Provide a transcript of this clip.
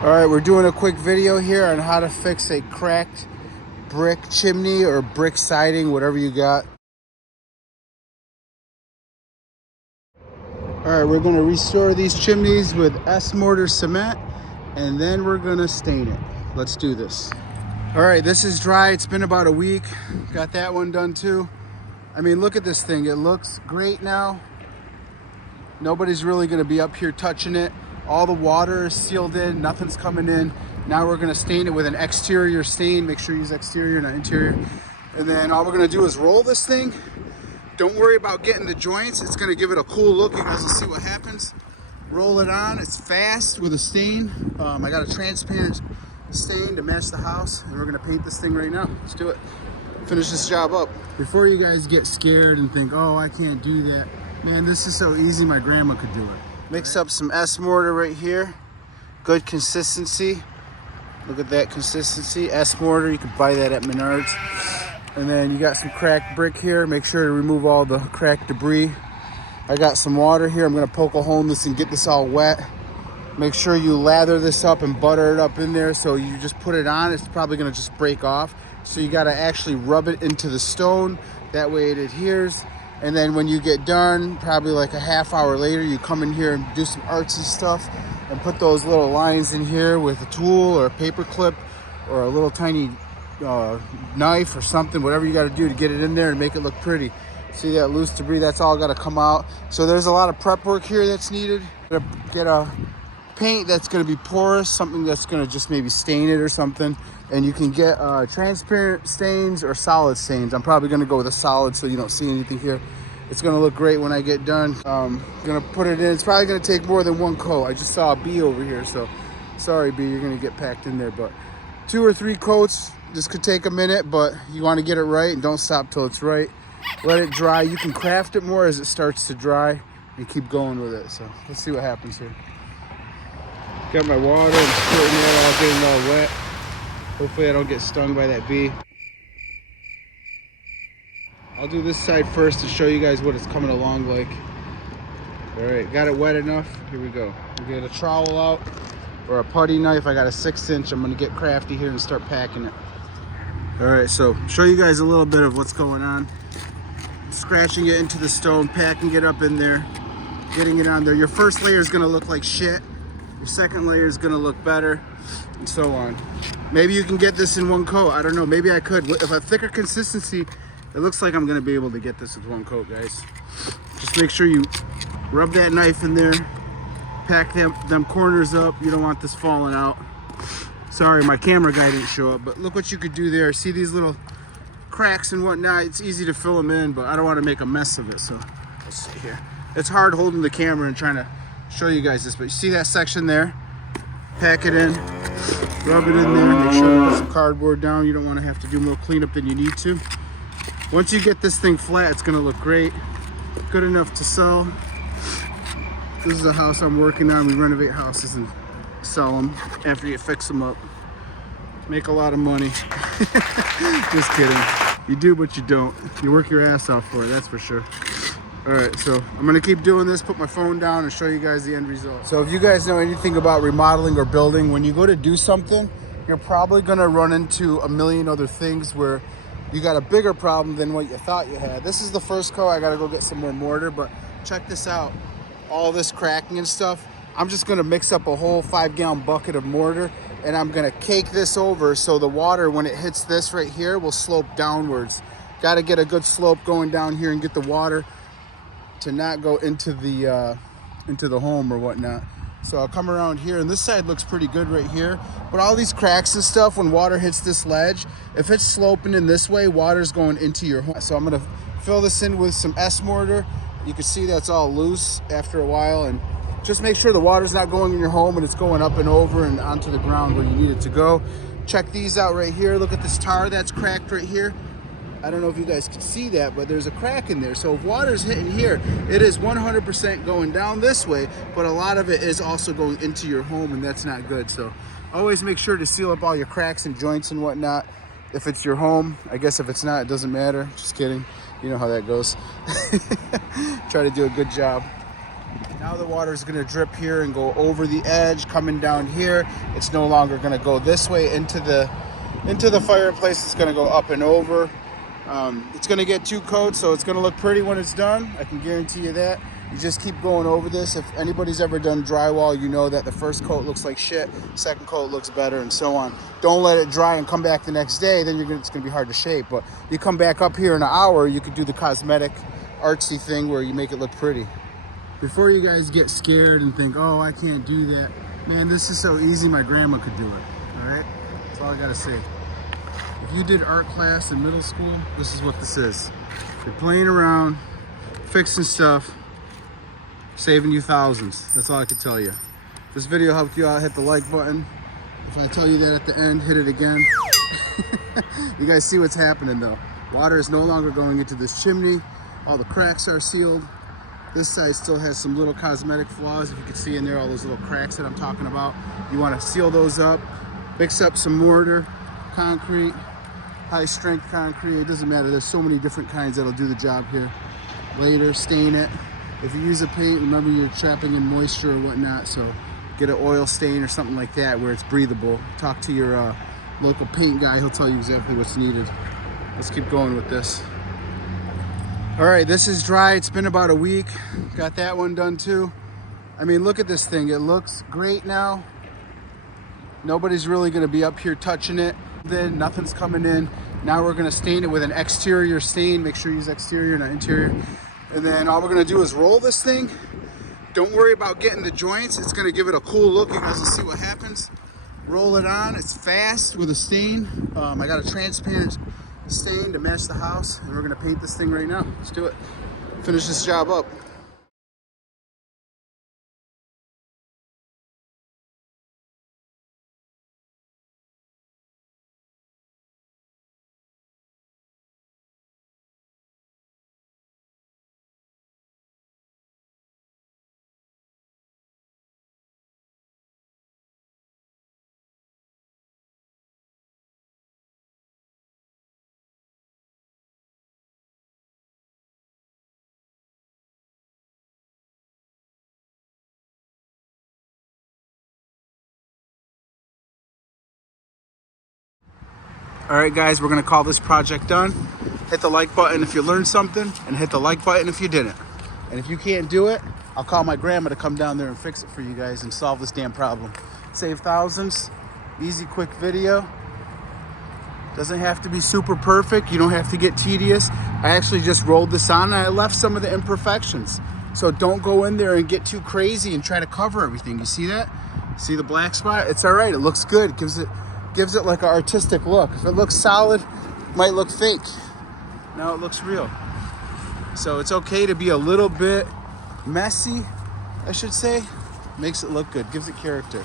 All right, we're doing a quick video here on how to fix a cracked brick chimney or brick siding, whatever you got. All right, we're gonna restore these chimneys with mortar cement, and then we're gonna stain it. Let's do this. All right, this is dry. It's been about a week. Got that one done too. I mean, look at this thing. It looks great now. Nobody's really gonna be up here touching it. All the water is sealed in, nothing's coming in. Now we're gonna stain it with an exterior stain. Make sure you use exterior, not interior. And then all we're gonna do is roll this thing. Don't worry about getting the joints. It's gonna give it a cool look. You guys will see what happens. Roll it on, it's fast with a stain. I got a transparent stain to match the house, and we're gonna paint this thing right now. Let's do it. Finish this job up. Before you guys get scared and think, oh, I can't do that. Man, this is so easy, my grandma could do it. Mix up some mortar right here. Good consistency. Look at that consistency. Mortar, you can buy that at Menards. And then you got some cracked brick here. Make sure to remove all the cracked debris. I got some water here. I'm gonna poke a hole in this and get this all wet. Make sure you lather this up and butter it up in there. So you just put it on, it's probably gonna just break off. So you gotta actually rub it into the stone. That way it adheres. And then when you get done, probably like a half hour later, you come in here and do some artsy stuff and put those little lines in here with a tool or a paper clip or a little tiny knife or something, whatever you got to do to get it in there and make it look pretty. See that loose debris? That's all got to come out. So there's a lot of prep work here that's needed. Get a paint that's going to be porous, something that's going to just maybe stain it or something. And you can get transparent stains or solid stains. I'm probably going to go with a solid so you don't see anything here. It's going to look great when I get done. I'm going to put it in. It's probably going to take more than one coat. I just saw a bee over here, so sorry, bee, you're going to get packed in there. But 2 or 3 coats, this could take a minute, but you want to get it right and don't stop till it's right. Let it dry. You can craft it more as it starts to dry and keep going with it. So let's see what happens here. Got my water and squirting it all, getting it all wet. Hopefully I don't get stung by that bee. I'll do this side first to show you guys what it's coming along like. All right, got it wet enough. Here we go. We get a trowel out or a putty knife. I got a 6-inch. I'm gonna get crafty here and start packing it. All right, so show you guys a little bit of what's going on. Scratching it into the stone, packing it up in there, getting it on there. Your first layer is gonna look like shit. Your second layer is gonna look better, and so on. Maybe you can get this in one coat. I don't know, maybe I could. If a thicker consistency, it looks like I'm gonna be able to get this with one coat, guys. Just make sure you rub that knife in there, pack them corners up. You don't want this falling out. Sorry, my camera guy didn't show up, but look what you could do there. See these little cracks and whatnot? It's easy to fill them in, but I don't want to make a mess of it, so let's see here. It's hard holding the camera and trying to show you guys this, but you see that section there? Pack it in, rub it in there, make sure to put some cardboard down. You don't want to have to do more cleanup than you need to. Once you get this thing flat, it's going to look great. Good enough to sell. This is a house I'm working on. We renovate houses and sell them after you fix them up. Make a lot of money. Just kidding. You do, but you don't. You work your ass off for it, that's for sure. All right, so I'm gonna keep doing this, put my phone down and show you guys the end result. So if you guys know anything about remodeling or building, when you go to do something, you're probably gonna run into a million other things where you got a bigger problem than what you thought you had. This is the first coat. I gotta go get some more mortar, but check this out. All this cracking and stuff. I'm just gonna mix up a whole 5-gallon bucket of mortar and I'm gonna cake this over so the water, when it hits this right here, will slope downwards. Gotta get a good slope going down here and get the water to not go into the home or whatnot. So I'll come around here, and this side looks pretty good right here. But all these cracks and stuff, when water hits this ledge, if it's sloping in this way, water's going into your home. So I'm gonna fill this in with some mortar. You can see that's all loose after a while, and just make sure the water's not going in your home and it's going up and over and onto the ground where you need it to go. Check these out right here. Look at this tar that's cracked right here. I don't know if you guys can see that, but there's a crack in there. So if water's hitting here, it is 100% going down this way, but a lot of it is also going into your home, and that's not good. So always make sure to seal up all your cracks and joints and whatnot. If it's your home, I guess if it's not, it doesn't matter. Just kidding. You know how that goes. Try to do a good job. Now the water is going to drip here and go over the edge, coming down here. It's no longer going to go this way into the fireplace. It's going to go up and over. It's going to get 2 coats, so it's going to look pretty when it's done. I can guarantee you that. You just keep going over this. If anybody's ever done drywall, you know that the first coat looks like shit, second coat looks better, and so on. Don't let it dry and come back the next day, then it's going to be hard to shape. But you come back up here in an hour, you could do the cosmetic artsy thing where you make it look pretty. Before you guys get scared and think, oh, I can't do that, man, this is so easy, my grandma could do it, all right? That's all I gotta say. If you did art class in middle school, this is what this is. You're playing around, fixing stuff, saving you thousands. That's all I can tell you. If this video helped you out, hit the like button. If I tell you that at the end, hit it again. You guys see what's happening though. Water is no longer going into this chimney. All the cracks are sealed. This side still has some little cosmetic flaws. If you can see in there all those little cracks that I'm talking about. You want to seal those up. Mix up some mortar, concrete, high strength concrete. It doesn't matter. There's so many different kinds that'll do the job here. Later, stain it. If you use a paint, remember you're trapping in moisture or whatnot. So get an oil stain or something like that where it's breathable. Talk to your local paint guy. He'll tell you exactly what's needed. Let's keep going with this. All right, this is dry. It's been about a week. Got that one done too. I mean, look at this thing. It looks great now. Nobody's really gonna be up here touching it. Then nothing's coming in. Now we're gonna stain it with an exterior stain. Make sure you use exterior, not interior. And then all we're gonna do is roll this thing. Don't worry about getting the joints. It's gonna give it a cool look. You guys will see what happens. Roll it on. It's fast with a stain. I got a transparent stain to match the house, and we're gonna paint this thing right now. Let's do it. Finish this job up. All right, guys, we're gonna call this project done. Hit the like button if you learned something, and hit the like button if you didn't. And if you can't do it, I'll call my grandma to come down there and fix it for you guys and solve this damn problem. Save thousands, easy, quick video. Doesn't have to be super perfect. You don't have to get tedious. I actually just rolled this on and I left some of the imperfections. So don't go in there and get too crazy and try to cover everything. You see that? See the black spot? It's all right, it looks good. It gives it like an artistic look. If it looks solid, it might look fake. Now it looks real. So it's okay to be a little bit messy, I should say. Makes it look good, gives it character.